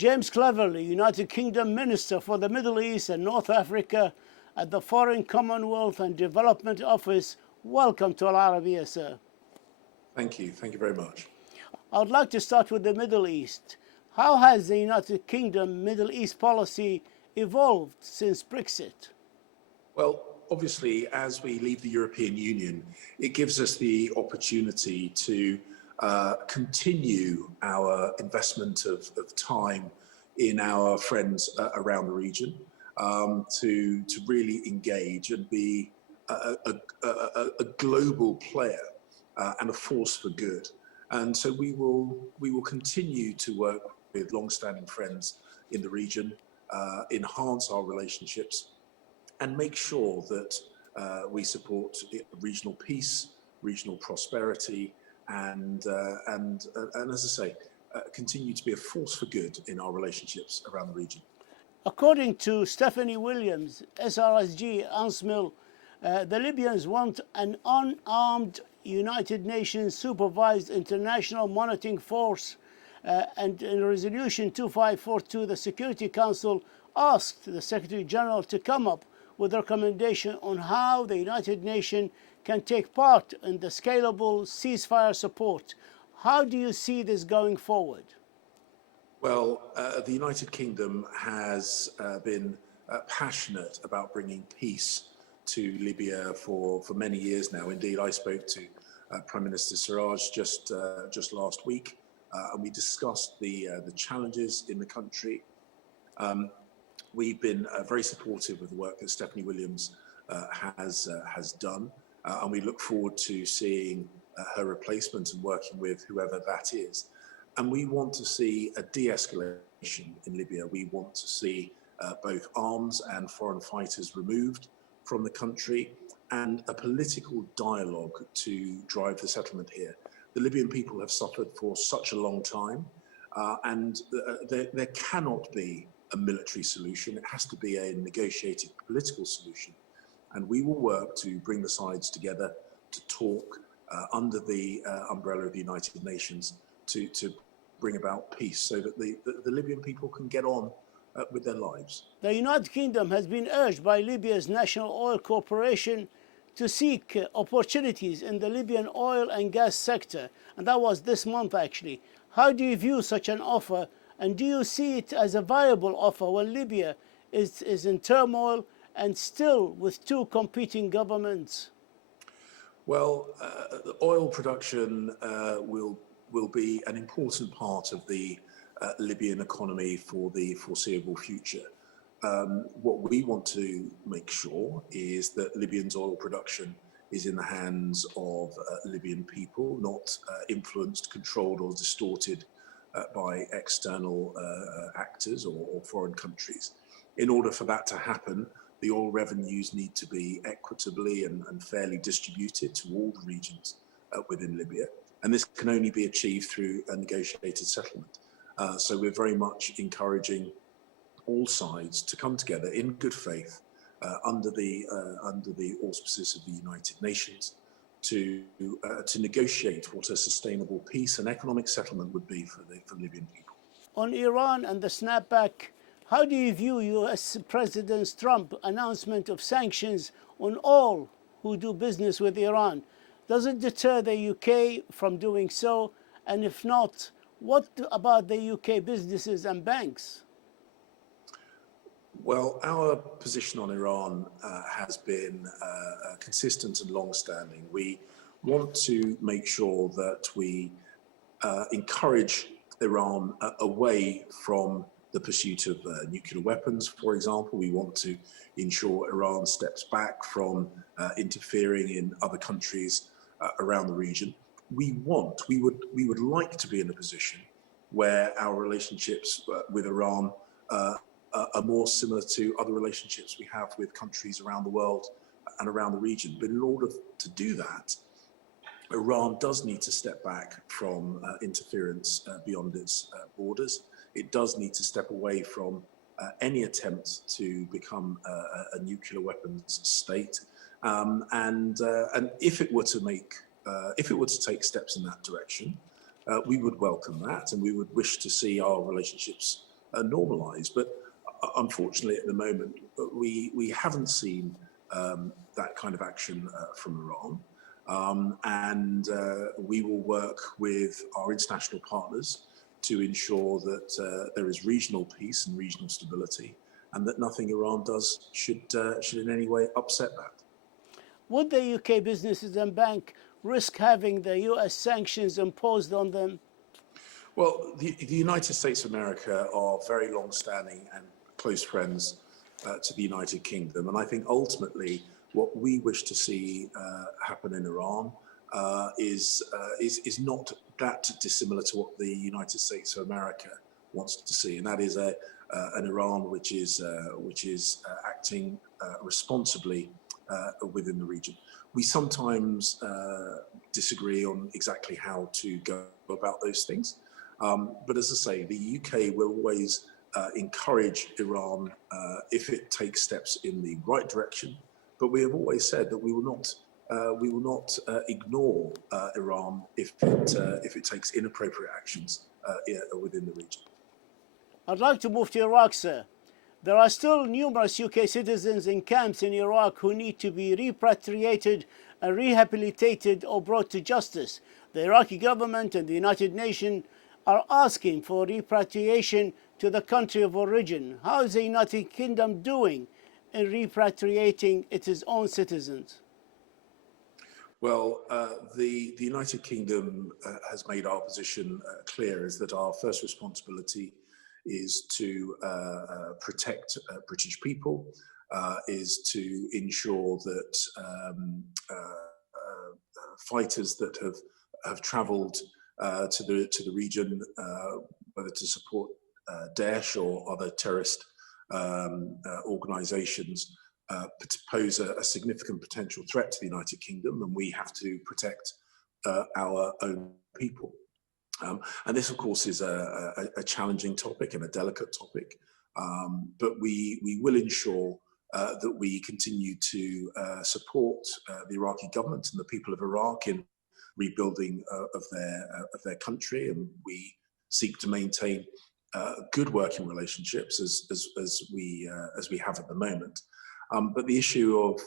James Cleverly, United Kingdom Minister for the Middle East and North Africa at the Foreign Commonwealth and Development Office. Welcome to Al Arabiya, sir. Thank you. Thank you very much. I would like to start with the Middle East. How has the United Kingdom Middle East policy evolved since Brexit? Well, obviously, as we leave the European Union, it gives us the opportunity to continue our investment of time in our friends around the region, to really engage and be a global player and a force for good. And so we will continue to work with long-standing friends in the region, enhance our relationships, and make sure that we support regional peace, regional prosperity, and as I say, continue to be a force for good in our relationships around the region. According to Stephanie Williams, SRSG, UNSMIL, the Libyans want an unarmed United Nations supervised international monitoring force, and in Resolution 2542, the Security Council asked the Secretary General to come up with a recommendation on how the United Nations can take part in the scalable ceasefire support. How do you see this going forward? Well, the United Kingdom has been passionate about bringing peace to Libya for many years now. Indeed, I spoke to Prime Minister Siraj just last week, and we discussed the challenges in the country. We've been very supportive of the work that Stephanie Williams has done, and we look forward to seeing her replacement and working with whoever that is. And we want to see a de-escalation in Libya. We want to see both arms and foreign fighters removed from the country, and a political dialogue to drive the settlement here. The Libyan people have suffered for such a long time, and there cannot be a military solution. It has to be a negotiated political solution. And we will work to bring the sides together to talk under the umbrella of the United Nations to bring about peace, so that the Libyan people can get on with their lives. The United Kingdom has been urged by Libya's National Oil Corporation to seek opportunities in the Libyan oil and gas sector, and that was this month actually. How do you view such an offer, and do you see it as a viable offer when Libya is in turmoil and still with two competing governments? Well, the oil production will be an important part of the Libyan economy for the foreseeable future. What we want to make sure is that Libyan's oil production is in the hands of Libyan people, not influenced, controlled or distorted by external actors or foreign countries. In order for that to happen, the oil revenues need to be equitably and fairly distributed to all the regions within Libya. And this can only be achieved through a negotiated settlement. So we're very much encouraging all sides to come together in good faith under the auspices of the United Nations to negotiate what a sustainable peace and economic settlement would be for Libyan people. On Iran and the snapback, how do you view US President Trump's announcement of sanctions on all who do business with Iran? Does it deter the UK from doing so? And if not, what about the UK businesses and banks? Well, our position on Iran has been consistent and long-standing. We want to make sure that we encourage Iran away from the pursuit of nuclear weapons, for example. We want to ensure Iran steps back from interfering in other countries around the region. We would like to be in a position where our relationships with Iran are more similar to other relationships we have with countries around the world and around the region. But in order to do that, Iran does need to step back from interference beyond its borders. It does need to step away from any attempt to become a nuclear weapons state. And if it were to take steps in that direction, we would welcome that, and we would wish to see our relationships normalised. But unfortunately, at the moment, we haven't seen that kind of action from Iran. And we will work with our international partners to ensure that there is regional peace and regional stability, and that nothing Iran does should in any way upset that. Would the UK businesses and bank risk having the US sanctions imposed on them? Well, the United States of America are very long-standing and close friends to the United Kingdom, and I think ultimately what we wish to see happen in Iran is not that dissimilar to what the United States of America wants to see, and that is an Iran which is acting responsibly within the region. We sometimes disagree on exactly how to go about those things, but as I say, the UK will always encourage Iran if it takes steps in the right direction. But we have always said that we will not ignore Iran if it takes inappropriate actions within the region. I'd like to move to Iraq, sir. There are still numerous UK citizens in camps in Iraq who need to be repatriated and rehabilitated or brought to justice. The Iraqi government and the United Nations are asking for repatriation to the country of origin. How is the United Kingdom doing in repatriating its own citizens? Well, the United Kingdom has made our position clear, is that our first responsibility is to protect British people, is to ensure that fighters that have travelled to the region, whether to support Daesh or other terrorist organisations, pose a significant potential threat to the United Kingdom, and we have to protect our own people. And this, of course, is a challenging topic and a delicate topic, but we will ensure that we continue to support the Iraqi government and the people of Iraq in rebuilding of their country, and we seek to maintain good working relationships as we have at the moment. But the issue of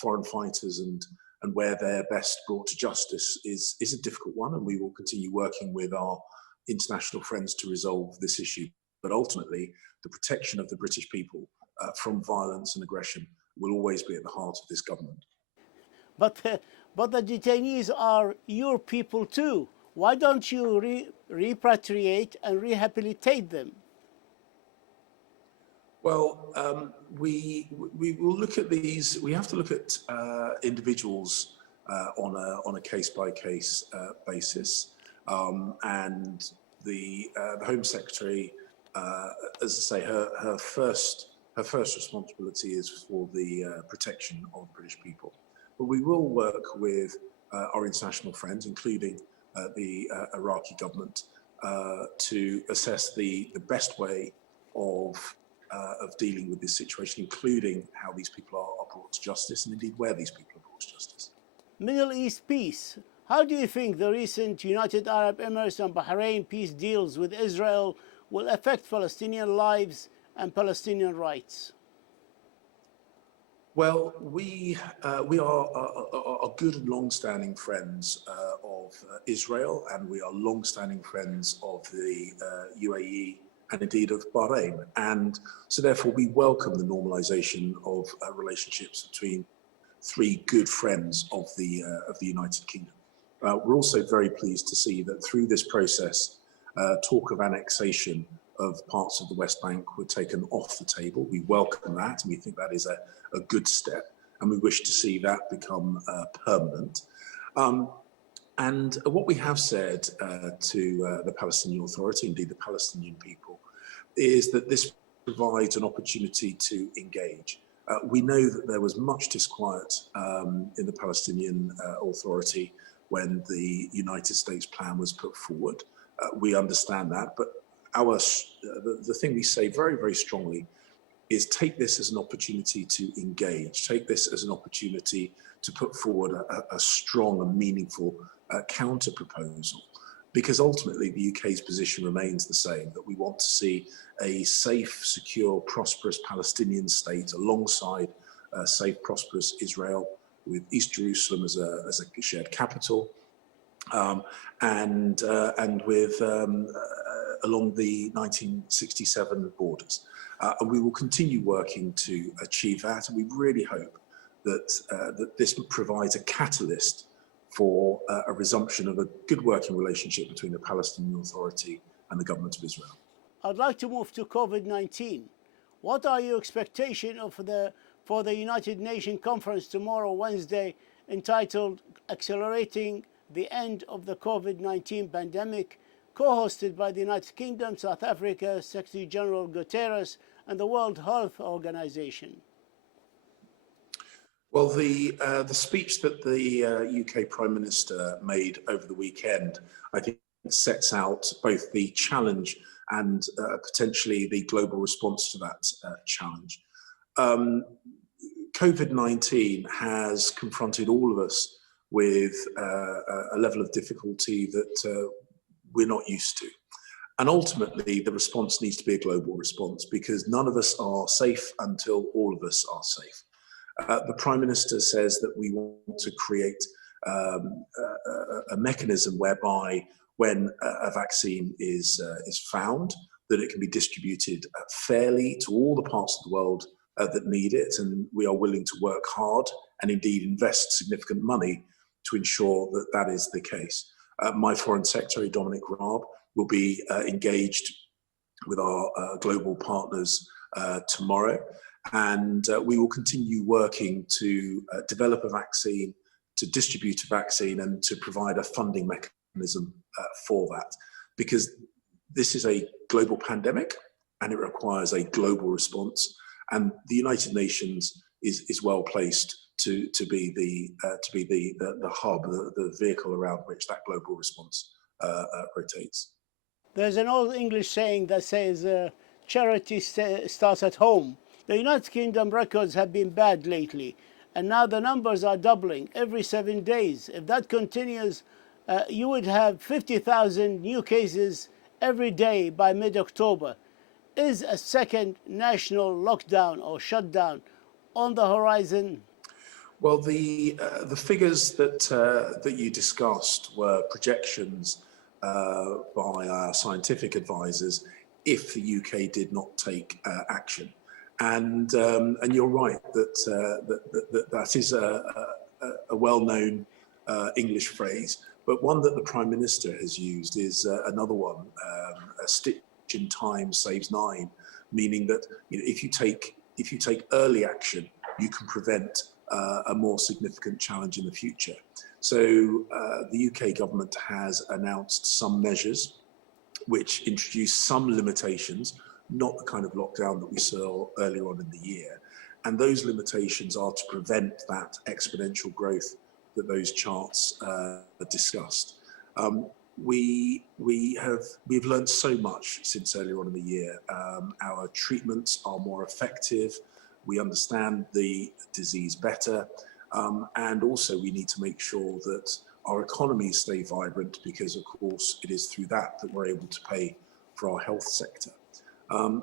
foreign fighters and where they're best brought to justice is a difficult one, and we will continue working with our international friends to resolve this issue. But ultimately, the protection of the British people from violence and aggression will always be at the heart of this government. But the detainees are your people too. Why don't you repatriate and rehabilitate them? Well, we will look at these. We have to look at individuals on a case-by-case basis, and the Home Secretary, as I say, her first responsibility is for the protection of British people. But we will work with our international friends, including the Iraqi government, to assess the best way of dealing with this situation, including how these people are brought to justice, and indeed where these people are brought to justice. Middle East peace. How do you think the recent United Arab Emirates and Bahrain peace deals with Israel will affect Palestinian lives and Palestinian rights? Well, we are good and long-standing friends of Israel, and we are long-standing friends of the UAE and indeed of Bahrain, and so therefore we welcome the normalisation of relationships between three good friends of the United Kingdom. We're also very pleased to see that through this process, talk of annexation of parts of the West Bank were taken off the table. We welcome that, and we think that is a good step, and we wish to see that become permanent. And what we have said to the Palestinian Authority, indeed the Palestinian people, is that this provides an opportunity to engage. We know that there was much disquiet in the Palestinian Authority when the United States plan was put forward. We understand that, but the thing we say very, very strongly is take this as an opportunity to engage, take this as an opportunity to put forward a strong and meaningful counter proposal, because ultimately the UK's position remains the same, that we want to see a safe, secure, prosperous Palestinian state alongside safe, prosperous Israel, with East Jerusalem as a shared capital, and with along the 1967 borders. And we will continue working to achieve that, and we really hope that, that this provides a catalyst for a resumption of a good working relationship between the Palestinian Authority and the government of Israel. I'd like to move to COVID-19. What are your expectations for the United Nations conference tomorrow, Wednesday, entitled Accelerating the End of the COVID-19 Pandemic, co-hosted by the United Kingdom, South Africa, Secretary General Guterres, and the World Health Organization? Well, the speech that the UK Prime Minister made over the weekend, I think, sets out both the challenge and potentially the global response to that challenge. COVID-19 has confronted all of us with a level of difficulty that we're not used to. And ultimately, the response needs to be a global response, because none of us are safe until all of us are safe. The Prime Minister says that we want to create a mechanism whereby when a vaccine is found, that it can be distributed fairly to all the parts of the world that need it. And we are willing to work hard and indeed invest significant money to ensure that that is the case. My Foreign Secretary, Dominic Raab, will be engaged with our global partners tomorrow. And we will continue working to develop a vaccine, to distribute a vaccine, and to provide a funding mechanism for that. Because this is a global pandemic and it requires a global response. And the United Nations is well placed to be the hub, the vehicle around which that global response rotates. There's an old English saying that says, charity starts at home. The United Kingdom records have been bad lately, and now the numbers are doubling every 7 days. If that continues, you would have 50,000 new cases every day by mid-October. Is a second national lockdown or shutdown on the horizon? Well, the figures that you discussed were projections by our scientific advisors if the UK did not take action. And you're right that is a well-known English phrase, but one that the Prime Minister has used is another one. A stitch in time saves nine, meaning that, you know, if you take early action, you can prevent a more significant challenge in the future. So the UK government has announced some measures which introduce some limitations, not the kind of lockdown that we saw earlier on in the year. And those limitations are to prevent that exponential growth that those charts discussed. We've learned so much since earlier on in the year. Our treatments are more effective. We understand the disease better. And also we need to make sure that our economies stay vibrant, because of course it is through that we're able to pay for our health sector.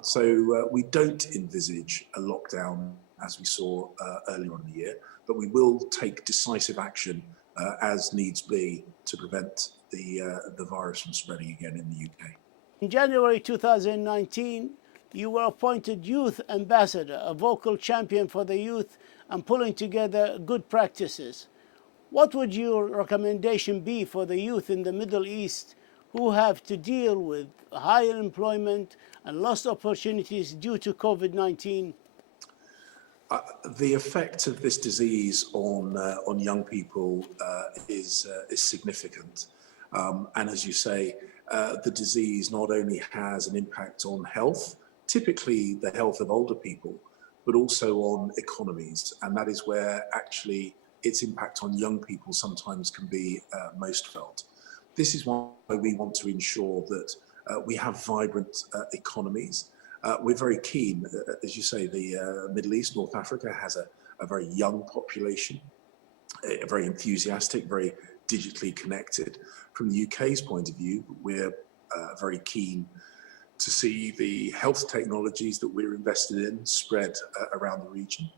So we don't envisage a lockdown as we saw earlier on in the year, but we will take decisive action as needs be to prevent the virus from spreading again in the UK. In January 2019, you were appointed Youth Ambassador, a vocal champion for the youth and pulling together good practices. What would your recommendation be for the youth in the Middle East who have to deal with high unemployment and lost opportunities due to COVID-19? The effect of this disease on young people is significant. And as you say, the disease not only has an impact on health, typically the health of older people, but also on economies. And that is where actually its impact on young people sometimes can be most felt. This is why we want to ensure that we have vibrant economies. We're very keen, as you say, the Middle East, North Africa has a very young population, very enthusiastic, very digitally connected. From the UK's point of view, we're very keen to see the health technologies that we're invested in spread around the region.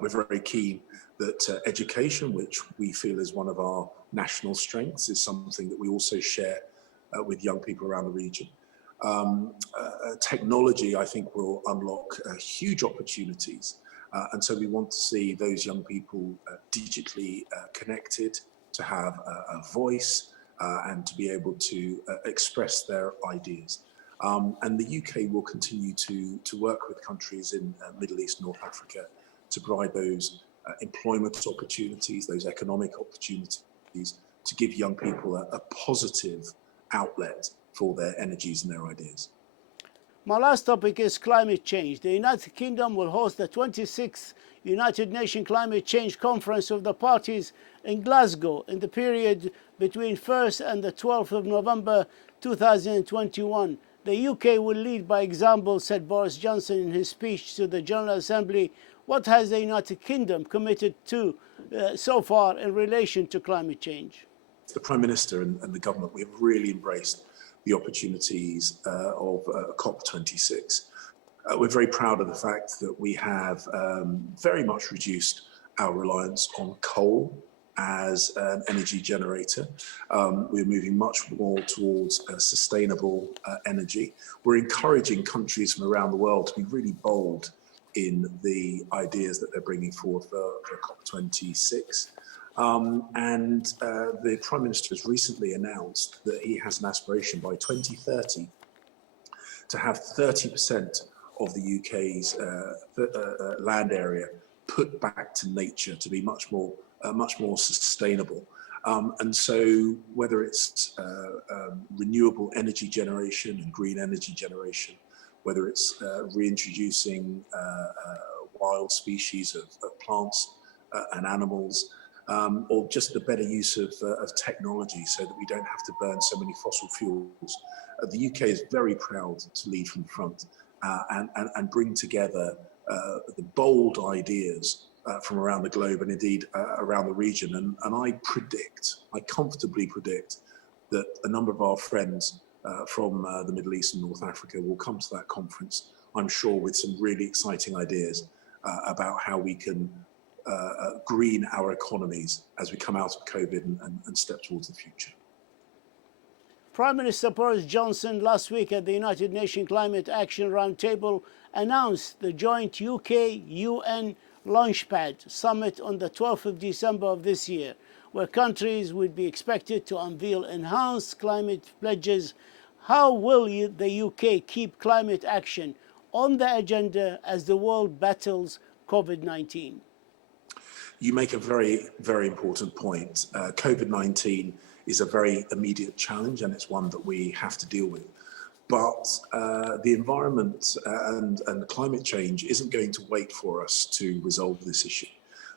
We're very keen that education, which we feel is one of our national strengths, is something that we also share with young people around the region. Technology, I think, will unlock huge opportunities. And so we want to see those young people digitally connected, to have a voice and to be able to express their ideas. And the UK will continue to work with countries in Middle East, North Africa, to provide those employment opportunities, those economic opportunities, to give young people a positive outlet for their energies and their ideas. My last topic is climate change. The United Kingdom will host the 26th United Nations Climate Change Conference of the Parties in Glasgow in the period between 1st and the 12th of November 2021. The UK will lead by example, said Boris Johnson in his speech to the General Assembly. What has the United Kingdom committed to so far in relation to climate change? The Prime Minister and the government, we have really embraced the opportunities of COP26. We're very proud of the fact that we have very much reduced our reliance on coal as an energy generator. We're moving much more towards sustainable energy. We're encouraging countries from around the world to be really bold in the ideas that they're bringing forward for COP26. And the Prime Minister has recently announced that he has an aspiration by 2030 to have 30% of the UK's land area put back to nature, to be much more sustainable. And so whether it's renewable energy generation and green energy generation, whether it's reintroducing wild species of plants and animals, or just the better use of technology so that we don't have to burn so many fossil fuels. The UK is very proud to lead from the front and bring together the bold ideas from around the globe and indeed around the region. And I comfortably predict that a number of our friends from the Middle East and North Africa will come to that conference, I'm sure, with some really exciting ideas about how we can green our economies as we come out of COVID and step towards the future. Prime Minister Boris Johnson last week at the United Nations Climate Action Roundtable announced the joint UK-UN Launchpad Summit on the 12th of December of this year, where countries would be expected to unveil enhanced climate pledges. How will the UK keep climate action on the agenda as the world battles COVID-19? You make a very, very important point. COVID-19 is a very immediate challenge, and it's one that we have to deal with. But the environment and climate change isn't going to wait for us to resolve this issue.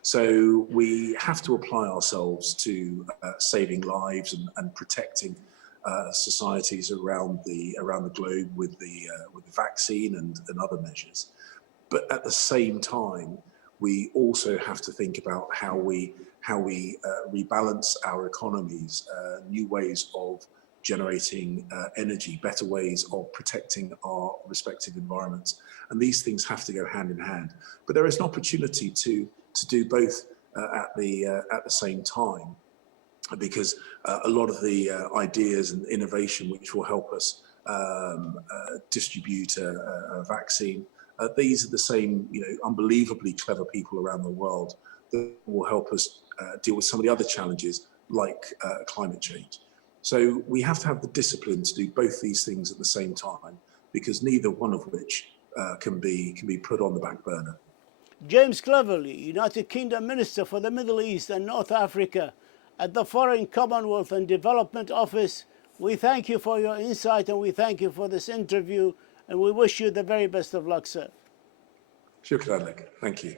So we have to apply ourselves to saving lives and protecting societies around the globe with the vaccine and other measures. But at the same time, we also have to think about how we rebalance our economies, new ways of generating energy, better ways of protecting our respective environments. And these things have to go hand in hand. But there is an opportunity to do both at the same time, because a lot of the ideas and innovation which will help us distribute a vaccine, these are the same, unbelievably clever people around the world that will help us deal with some of the other challenges like climate change. So we have to have the discipline to do both these things at the same time, because neither one of which can be put on the back burner. James Cleverly, United Kingdom Minister for the Middle East and North Africa at the Foreign, Commonwealth and Development Office, we thank you for your insight and we thank you for this interview, and we wish you the very best of luck, sir. Shukran lak. Thank you.